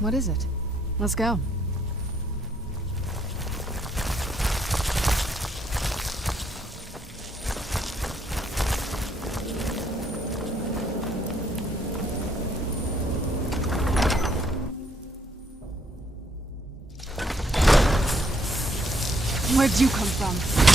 What is it? Let's go. Where'd you come from?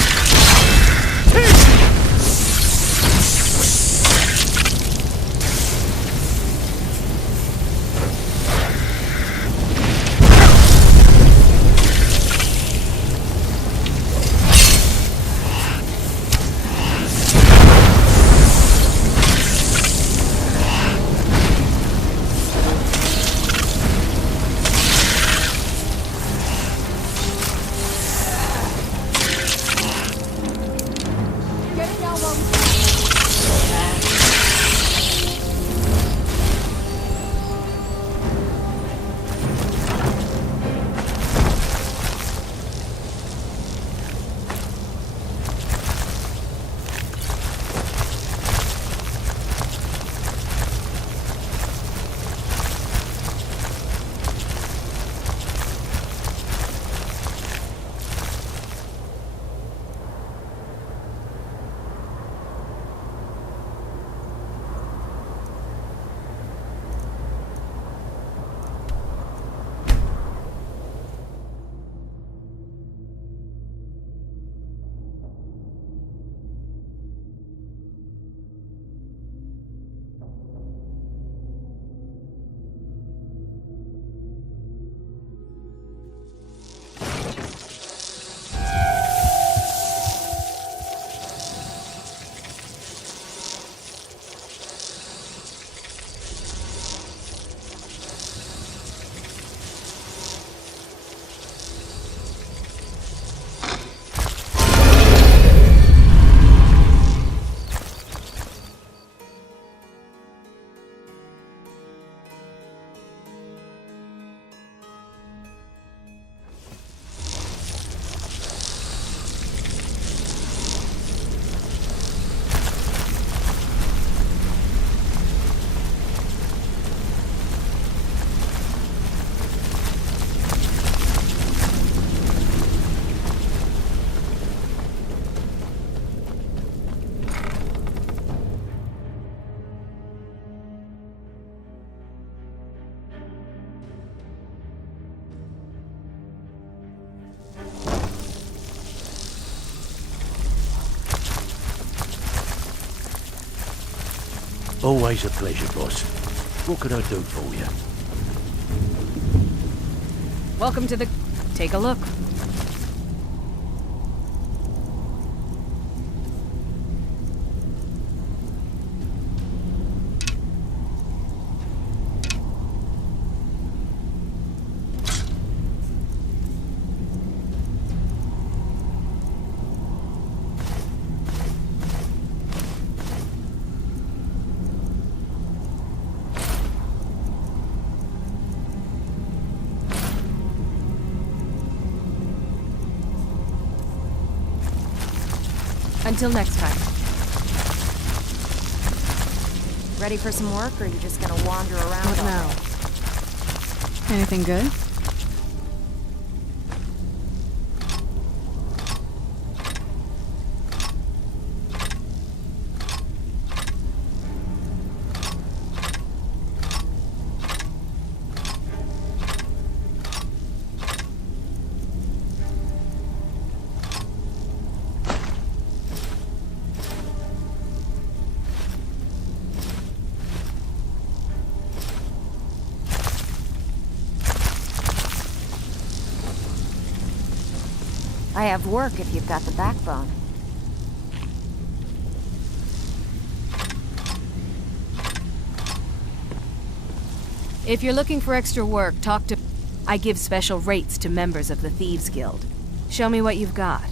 Always a pleasure, boss. What can I do for you? Welcome to the... Take a look. Until next time. Ready for some work, or are you just gonna wander around What all now? day? Anything good? I have work if you've got the backbone. If you're looking for extra work, talk to... I give special rates to members of the Thieves Guild. Show me what you've got.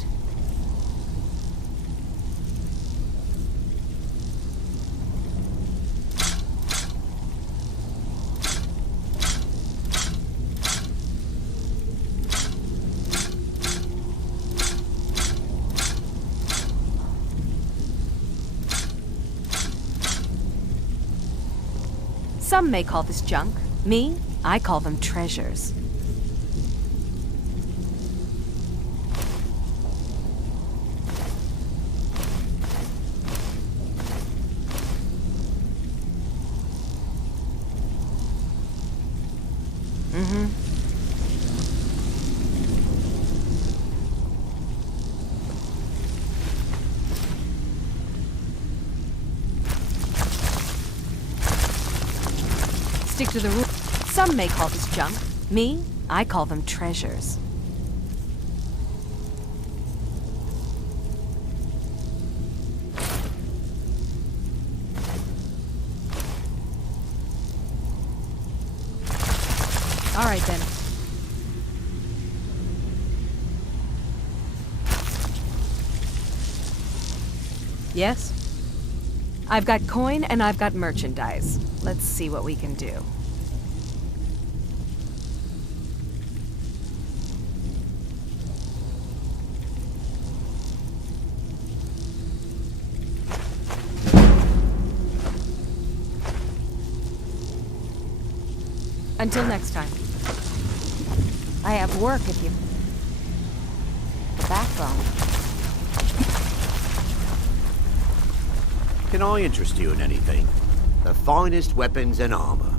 Some may call this junk. Me, I call them treasures. Stick to the rule. Some may call this junk. Me, I call them treasures. All right, then. Yes? I've got coin and I've got merchandise. Let's see what we can do. Until next time. I have work if you... The backbone. Can I interest you in anything? The finest weapons and armor.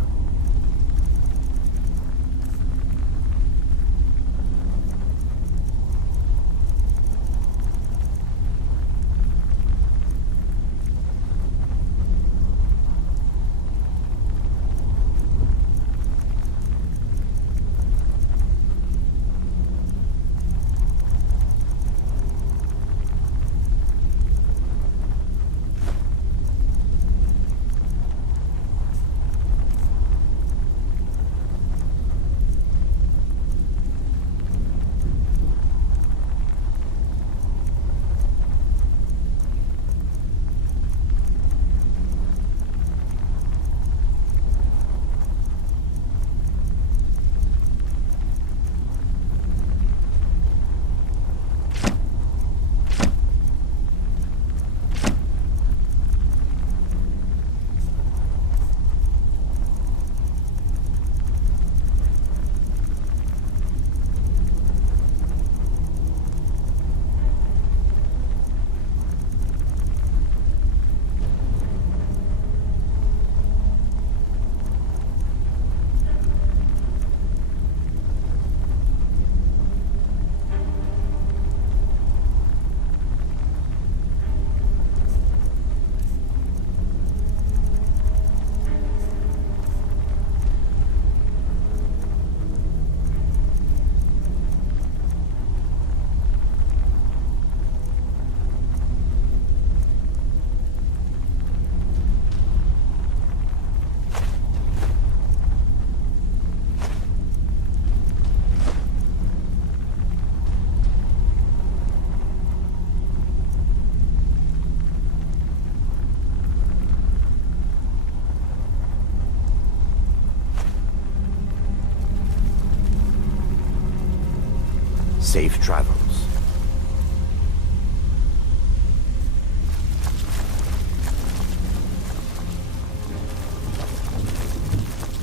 Safe travels.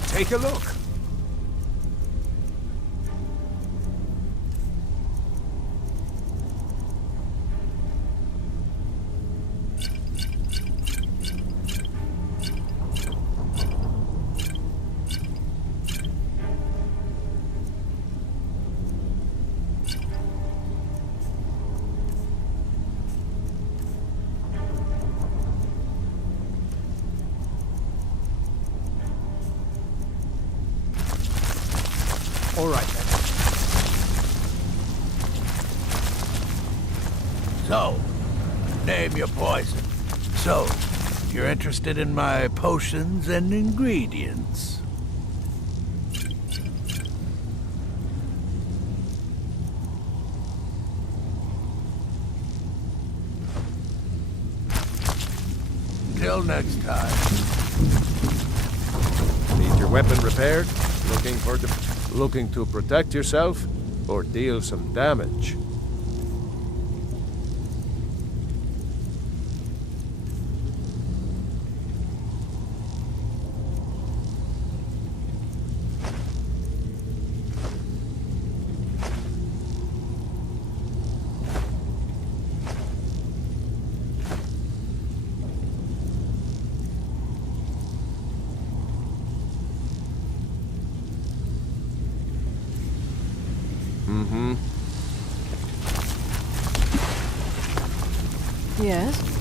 Take a look. All right, then. So, name your poison. So, you're interested in my potions and ingredients? Until next time. Need your weapon repaired? Looking to protect yourself or deal some damage? Yes?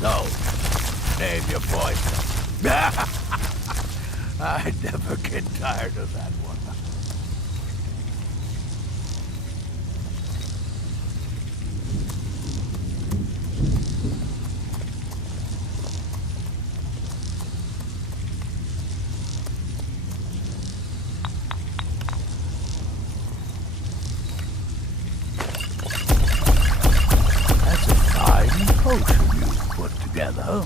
So, name your poison. I never get tired of that one. That's a fine potion you put together.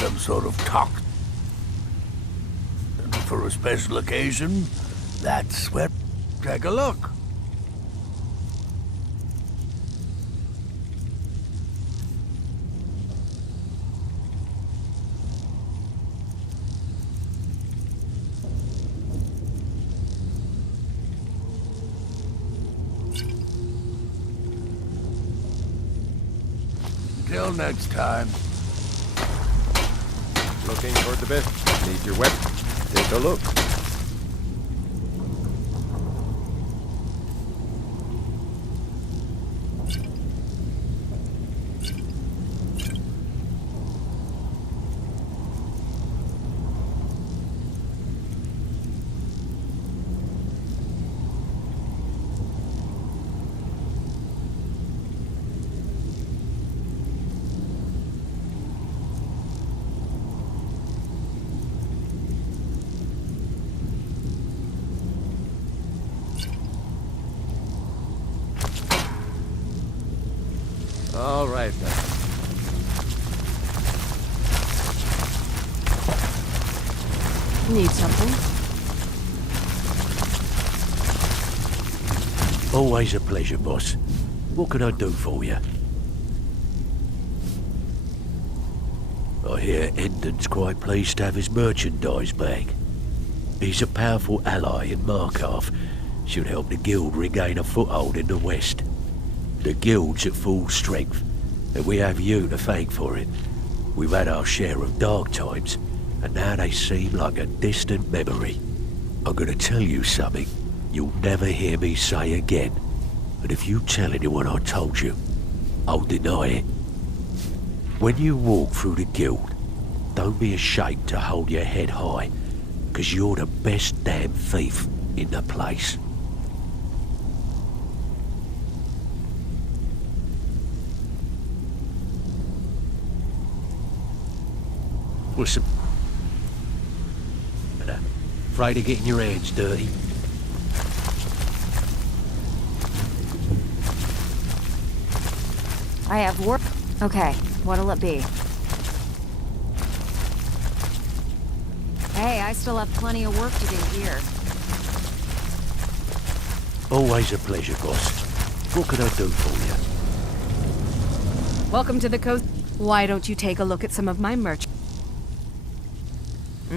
some sort of toxin for a special occasion, that's where... Take a look. Until next time. Looking for the bit. Need your weapon. Take a look. All right, then. Need something? Always a pleasure, boss. What can I do for you? I hear Endon's quite pleased to have his merchandise back. He's a powerful ally in Markarth. Should help the guild regain a foothold in the west. The guild's at full strength, and we have you to thank for it. We've had our share of dark times, and now they seem like a distant memory. I'm gonna tell you something you'll never hear me say again, and if you tell anyone I told you, I'll deny it. When you walk through the guild, don't be ashamed to hold your head high, 'cause you're the best damn thief in the place. What's some... Afraid of getting your hands dirty? I have work. Okay, what'll it be? Hey, I still have plenty of work to do here. Always a pleasure, boss. What can I do for you? Welcome to the coast. Why don't you take a look at some of my merch? I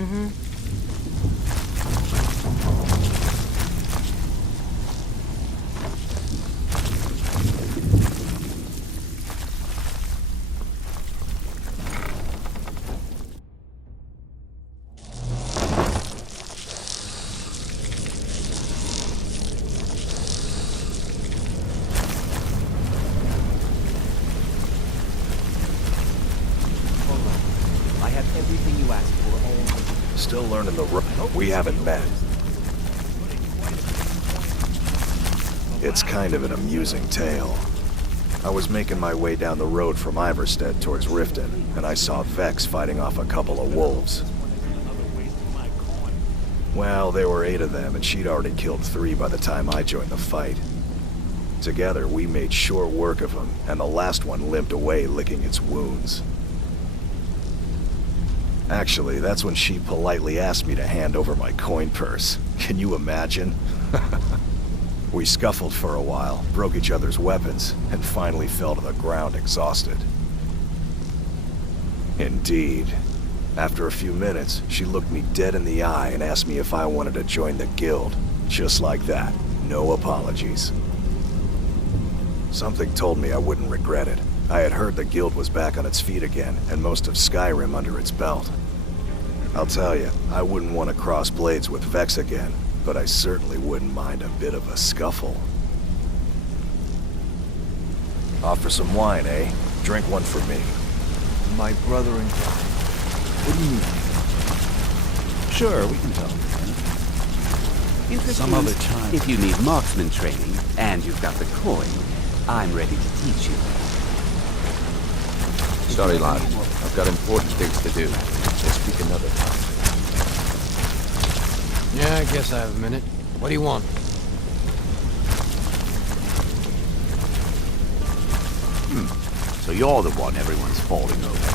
have everything you asked for, all... Still learning the rope. We haven't met. It's kind of an amusing tale. I was making my way down the road from Iverstead towards Riften, and I saw Vex fighting off a couple of wolves. Well, there were 8 of them, and she'd already killed 3 by the time I joined the fight. Together, we made short work of him, and the last one limped away licking its wounds. Actually, that's when she politely asked me to hand over my coin purse. Can you imagine? We scuffled for a while, broke each other's weapons, and finally fell to the ground exhausted. Indeed. After a few minutes, she looked me dead in the eye and asked me if I wanted to join the guild. Just like that. No apologies. Something told me I wouldn't regret it. I had heard the guild was back on its feet again, and most of Skyrim under its belt. I'll tell you, I wouldn't want to cross blades with Vex again, but I certainly wouldn't mind a bit of a scuffle. Offer some wine, eh? Drink one for me. My brother-in-law. What do you mean? Sure, we can talk. Some other time. If you need marksman training, and you've got the coin, I'm ready to teach you. Sorry, lad. I've got important things to do. We'll speak another time. Yeah, I guess I have a minute. What do you want? So you're the one everyone's falling over.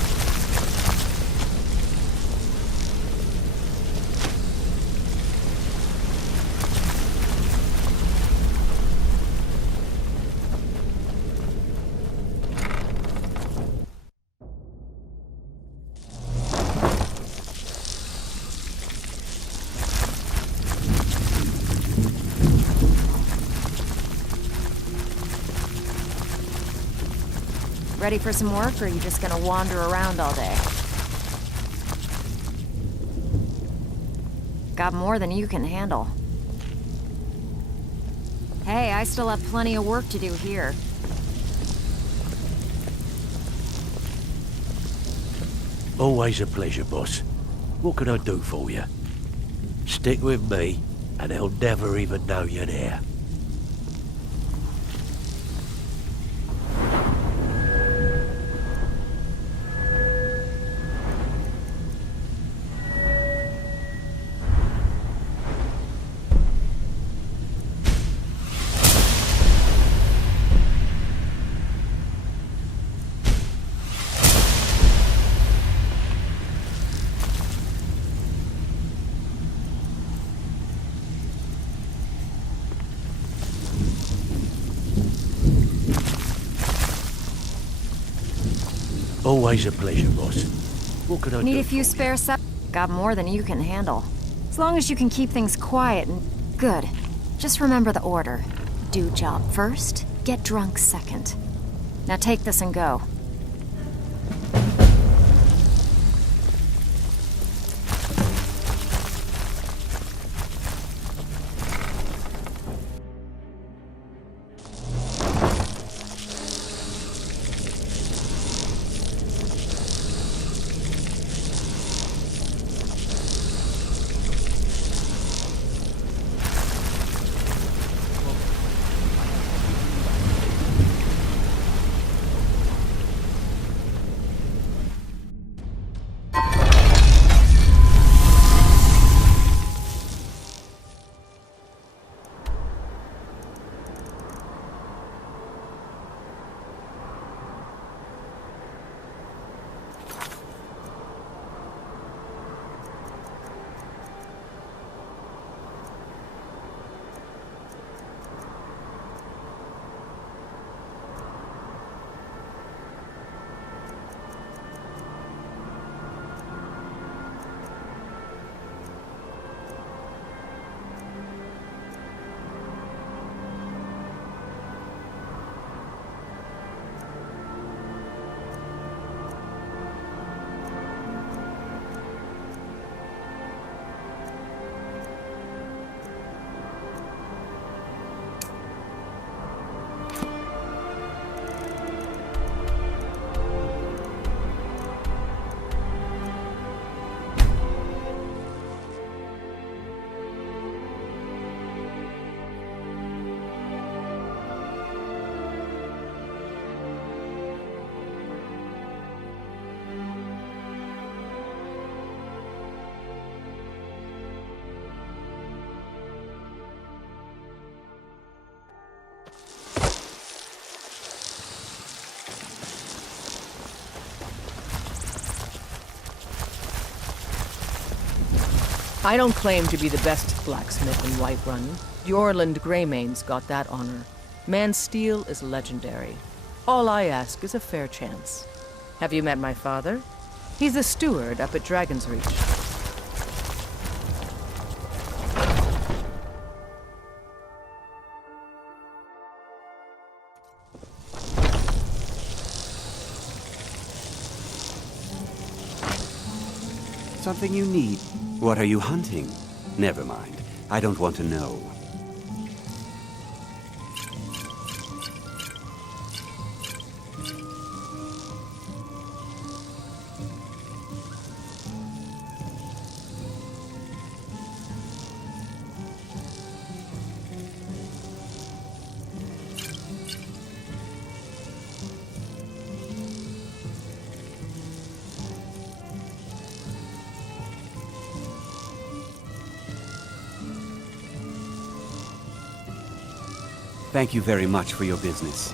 Ready for some work, or are you just gonna wander around all day? Got more than you can handle. Hey, I still have plenty of work to do here. Always a pleasure, boss. What can I do for you? Stick with me, and they'll never even know you're there. Always a pleasure, boss. What can I do? Need a few spare sep. Got more than you can handle. As long as you can keep things quiet and good. Just remember the order. Do job first, get drunk second. Now take this and go. I don't claim to be the best blacksmith in Whiterun. The Orland Greymane's got that honor. Man's steel is legendary. All I ask is a fair chance. Have you met my father? He's the steward up at Dragon's Reach. Something you need. What are you hunting? Never mind. I don't want to know. Thank you very much for your business.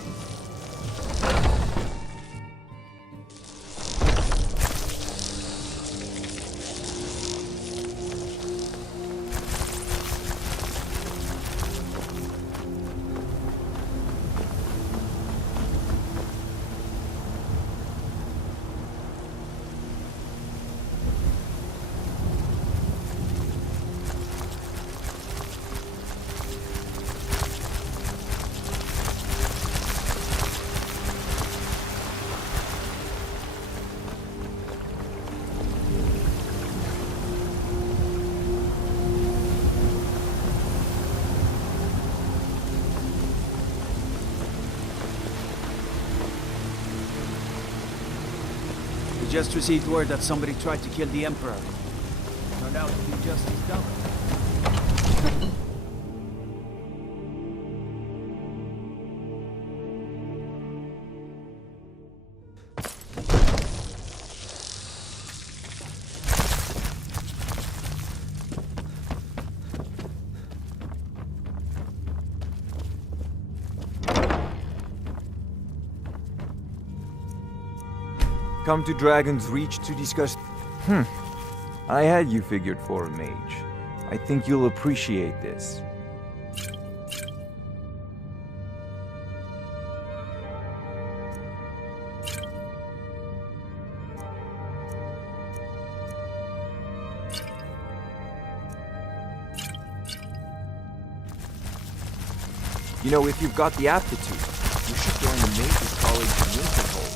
just received word that somebody tried to kill the Emperor. Turned out to be just his dumb. Come to Dragon's Reach to discuss... I had you figured for a mage. I think you'll appreciate this. You know, if you've got the aptitude, you should join the Mages College in Winterhold.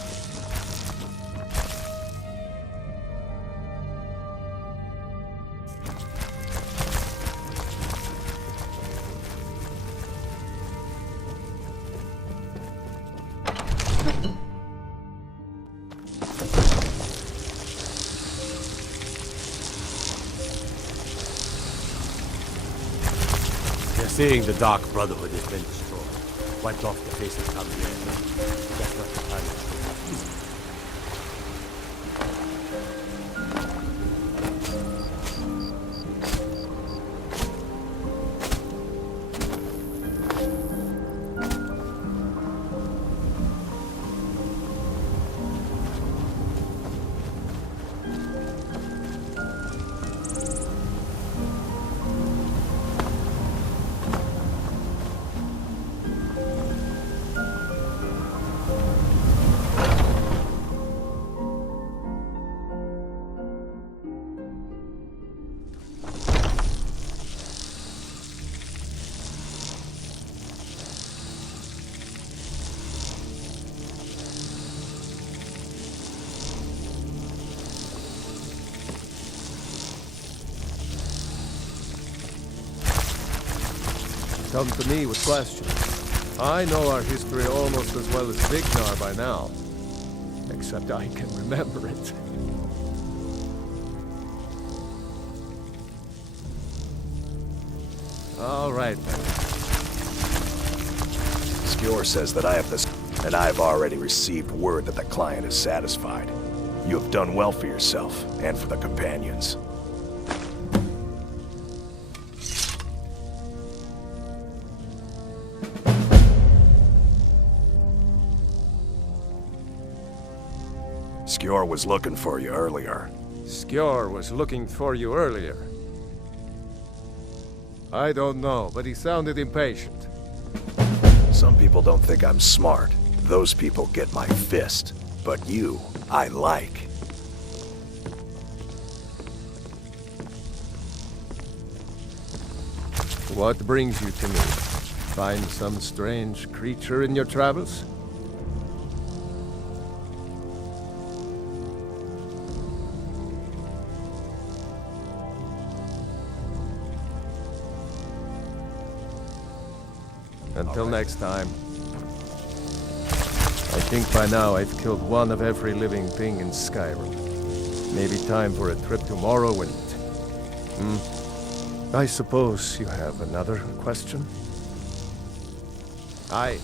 Seeing the Dark Brotherhood has been destroyed, wiped off the face of Tamriel. That's not the time to Come to me with questions. I know our history almost as well as Vignar by now. Except I can remember it. All right, then. Skjor says that I have this, and I've already received word that the client is satisfied. You have done well for yourself, and for the companions. Skjor was looking for you earlier. Skjor was looking for you earlier. I don't know, but he sounded impatient. Some people don't think I'm smart. Those people get my fist. But you, I like. What brings you to me? Find some strange creature in your travels? Until next time. I think by now I've killed one of every living thing in Skyrim. Maybe time for a trip to Morrowind. I suppose you have another question? Aye.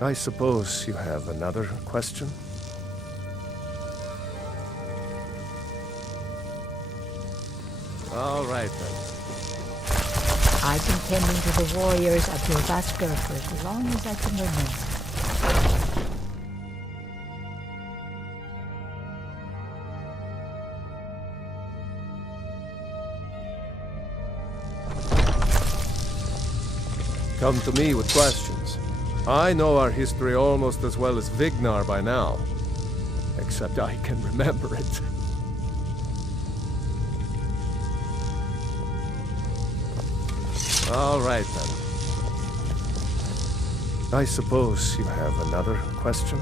I suppose you have another question? All right, then. I've been tending to the warriors of Jorvaskr for as long as I can remember. Come to me with questions. I know our history almost as well as Vignar by now. Except I can remember it. All right, then. I suppose you have another question?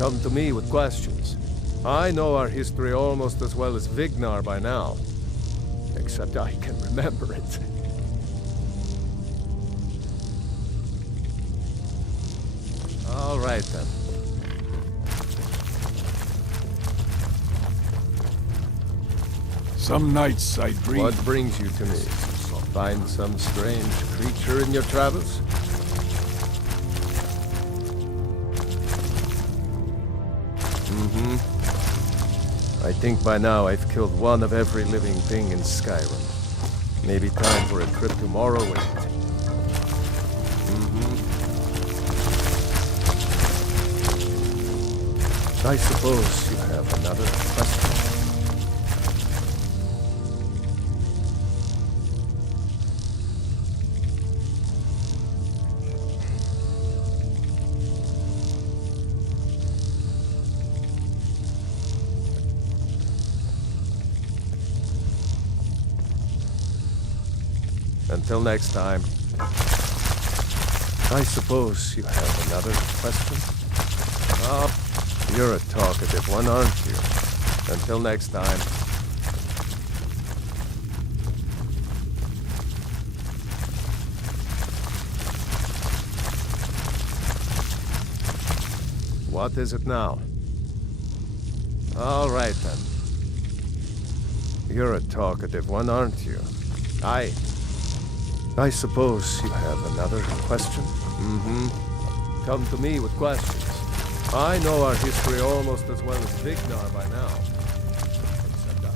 Come to me with questions. I know our history almost as well as Vignar by now. Except I can remember it. All right, then. Some nights I dream... What brings you to me? Find some strange creature in your travels? I think by now I've killed one of every living thing in Skyrim. Maybe time for a trip to Morrowind. I suppose you have another question. Until next time. I suppose you have another question? You're a talkative one, aren't you? Until next time. What is it now? All right, then. You're a talkative one, aren't you? I suppose you have another question? Come to me with questions. I know our history almost as well as Vignar by now. Except I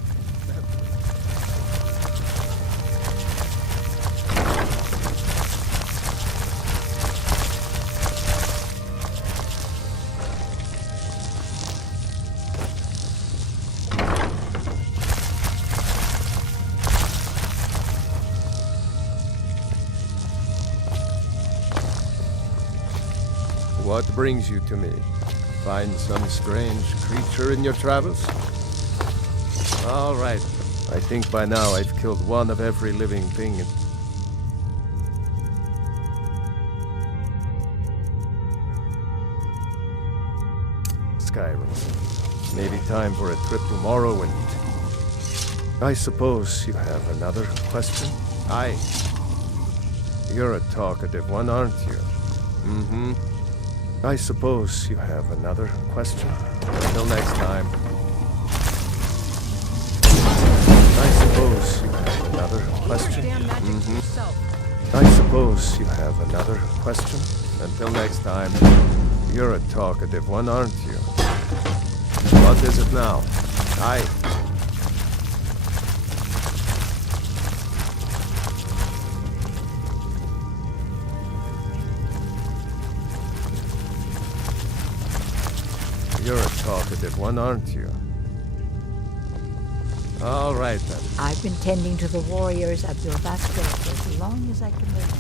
What brings you to me? Find some strange creature in your travels? All right. I think by now I've killed one of every living thing in... Skyrim. Maybe time for a trip to Morrowind. I suppose you have another question? Aye. You're a talkative one, aren't you? Mm-hmm. I suppose you have another question? Until next time. I suppose you have another question? Mm-hmm. I suppose you have another question? Until next time. You're a talkative one, aren't you? What is it now? Aye. You're a talkative one, aren't you? All right, then. I've been tending to the warriors of Durvaskar for as long as I can remember.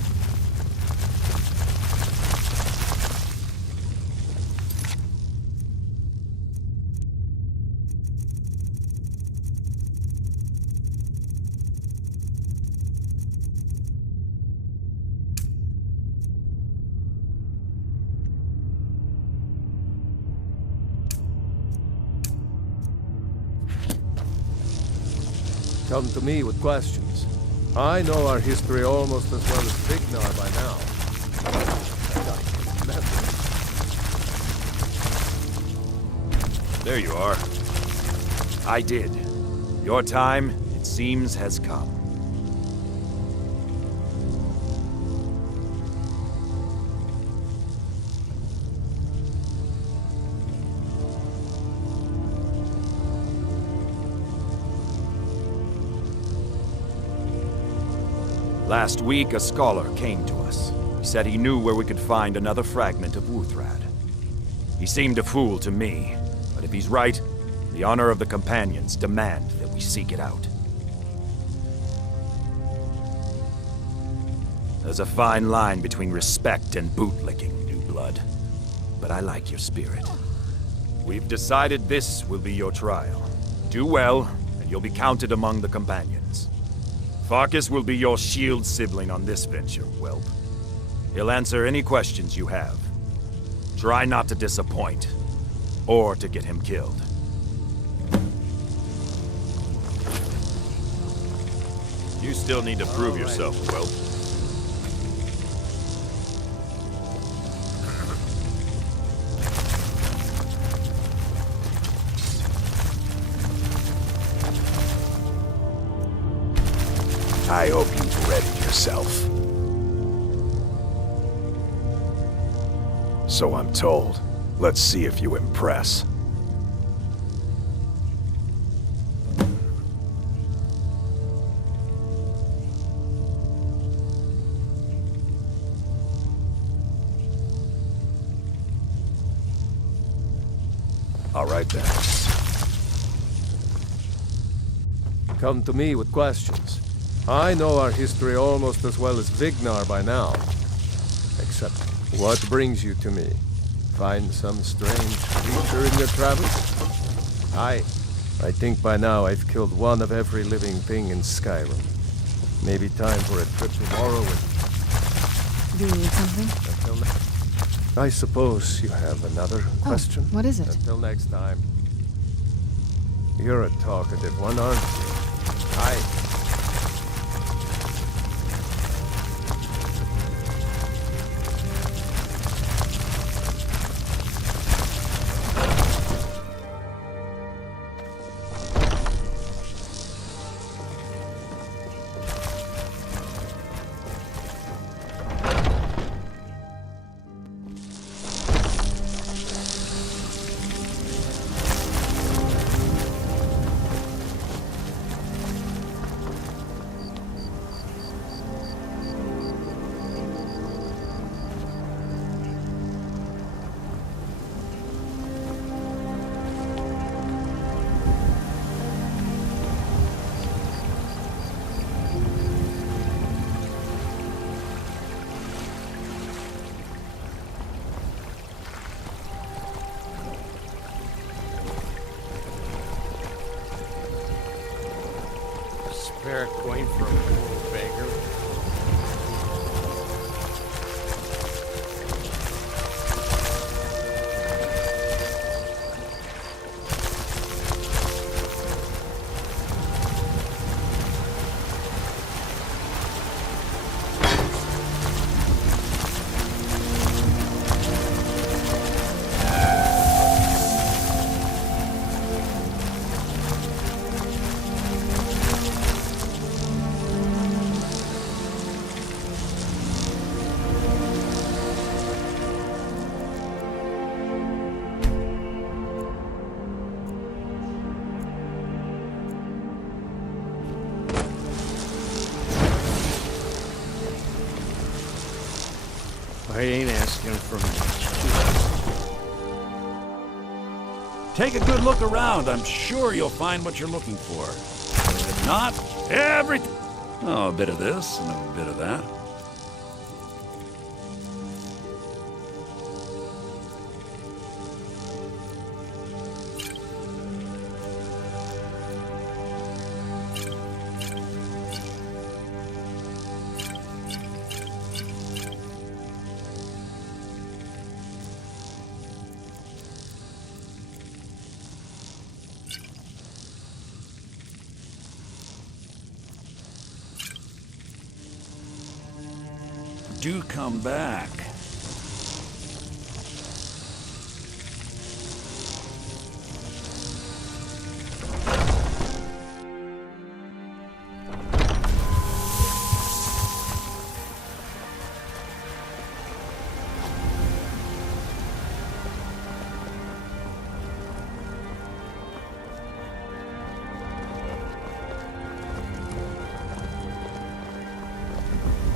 Come to me with questions. I know our history almost as well as Vignar by now. There you are. I did. Your time, it seems, has come. Last week, a scholar came to us. He said he knew where we could find another fragment of Wuthrad. He seemed a fool to me, but if he's right, the honor of the Companions demand that we seek it out. There's a fine line between respect and bootlicking, new blood. But I like your spirit. We've decided this will be your trial. Do well, and you'll be counted among the Companions. Farkas will be your shield sibling on this venture, whelp. He'll answer any questions you have. Try not to disappoint, or to get him killed. You still need to prove yourself, whelp. I hope you've readied yourself. So I'm told. Let's see if you impress. All right then. Come to me with questions. I know our history almost as well as Vignar by now. Except, what brings you to me? Find some strange creature in your travels? I think by now I've killed one of every living thing in Skyrim. Maybe time for a trip to Morrowind. Do you need something? I suppose you have another question? What is it? Until next time. You're a talkative one, aren't you? Aye. Beggar. I ain't asking for much. Take a good look around. I'm sure you'll find what you're looking for. If not, everything. Oh, a bit of this and a bit of that. Do come back.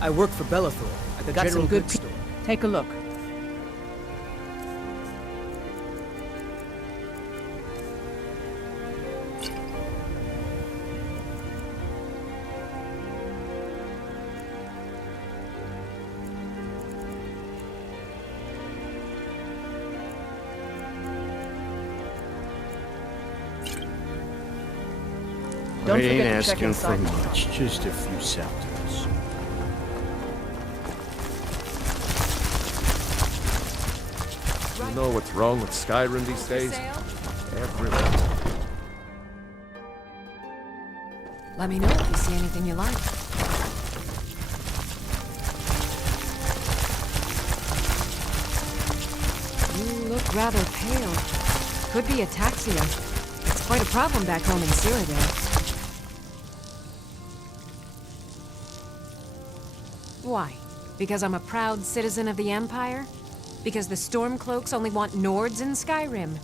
I work for Bellathor. The Got general some good goods store. Take a look. I ain't asking for much, just a few centers. You know what's wrong with Skyrim these days? Everyone. Let me know if you see anything you like. You look rather pale. Could be ataxia. It's quite a problem back home in Cyrodiil. Why? Because I'm a proud citizen of the Empire? Because the Stormcloaks only want Nords in Skyrim?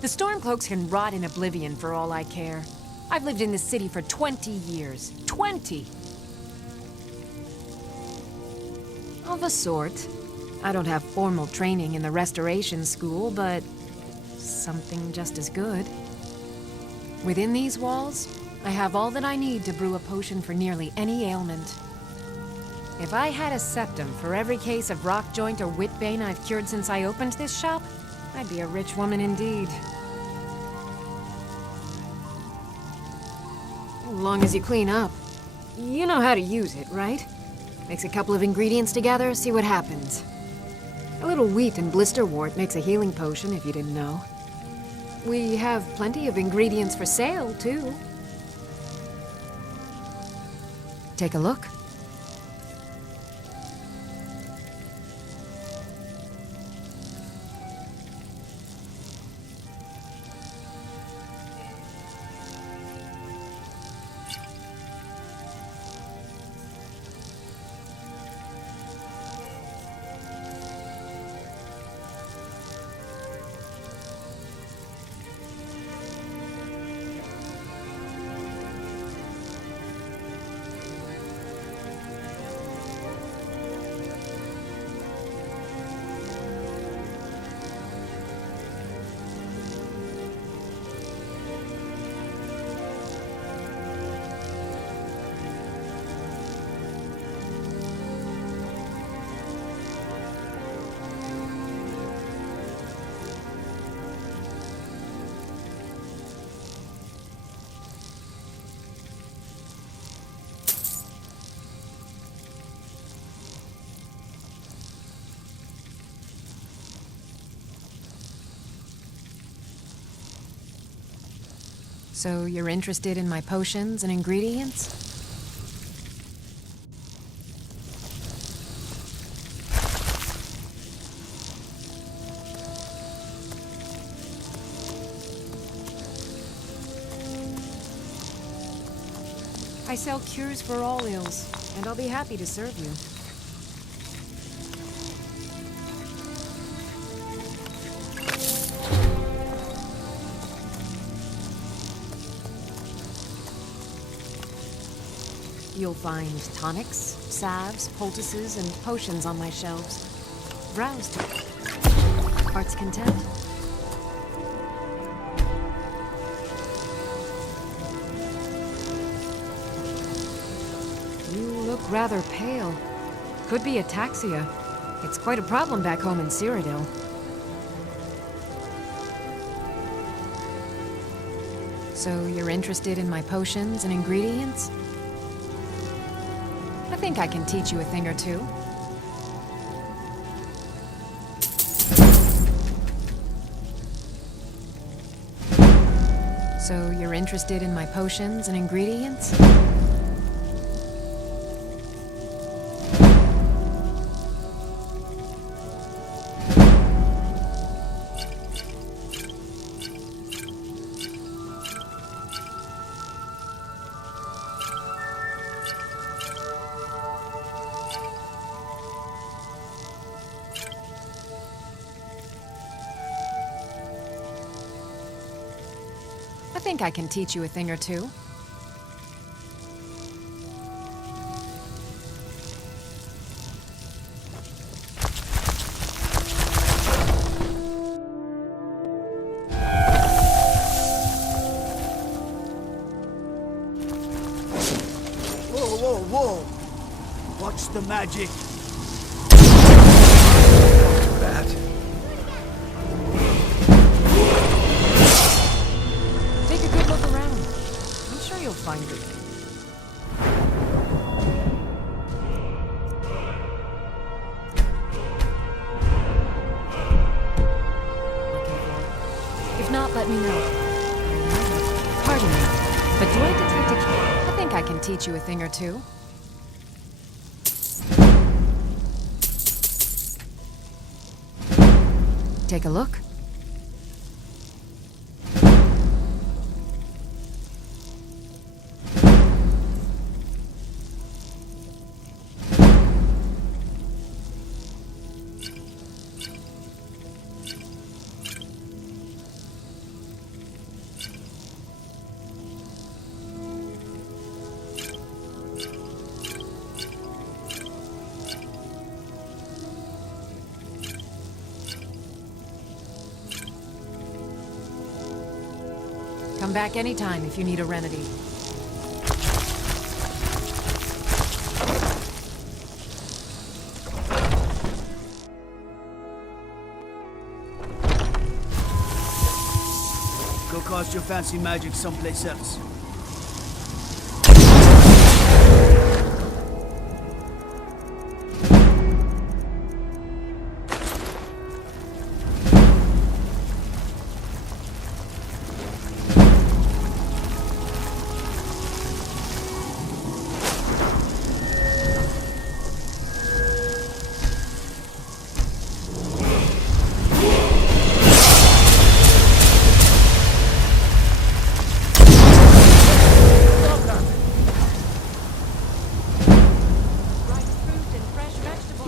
The Stormcloaks can rot in oblivion for all I care. I've lived in this city for 20 years. 20! Of a sort. I don't have formal training in the Restoration School, but something just as good. Within these walls, I have all that I need to brew a potion for nearly any ailment. If I had a septum for every case of rock joint or whitbane I've cured since I opened this shop, I'd be a rich woman indeed. As long as you clean up. You know how to use it, right? Mix a couple of ingredients together, see what happens. A little wheat and blisterwort makes a healing potion, if you didn't know. We have plenty of ingredients for sale, too. Take a look. So you're interested in my potions and ingredients? I sell cures for all ills, and I'll be happy to serve you. You'll find tonics, salves, poultices, and potions on my shelves. Browse to heart's content. You look rather pale. Could be ataxia. It's quite a problem back home in Cyrodiil. So you're interested in my potions and ingredients? I think I can teach you a thing or two. So you're interested in my potions and ingredients? I think I can teach you a thing or two. Whoa, whoa, whoa! Watch the magic. Bat. Take a good look around. I'm sure you'll find it. If not, let me know. Pardon me, but do I detect a key? I think I can teach you a thing or two. Take a look. Come back anytime if you need a remedy. Go cast your fancy magic someplace else.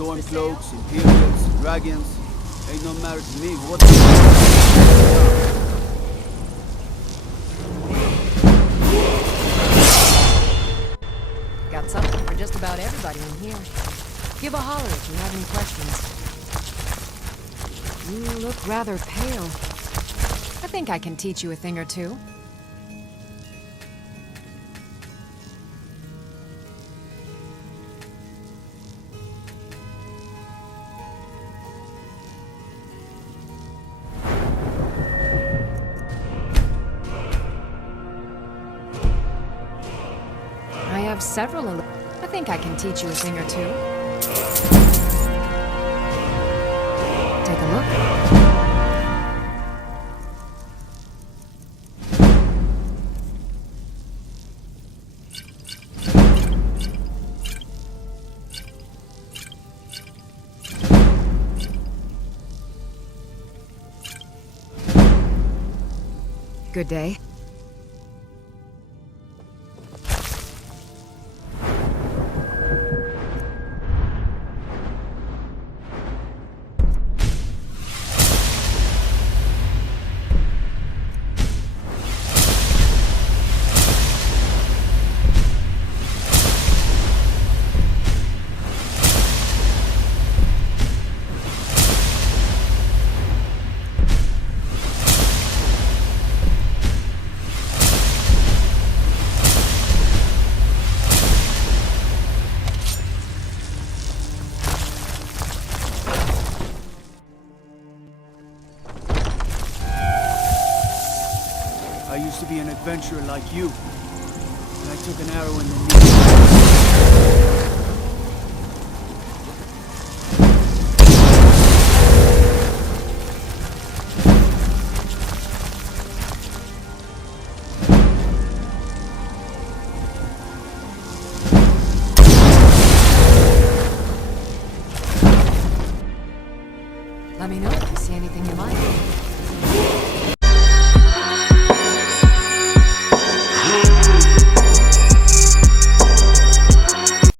Stormcloaks, Imperials, Dragons. Ain't no matter to me. What Got something for just about everybody in here. Give a holler if you have any questions. You look rather pale. I think I can teach you a thing or two. I have several. I think I can teach you a thing or two. Take a look. Good day. I used to be an adventurer like you, and I took an arrow in the knee. Let me know if you see anything you like.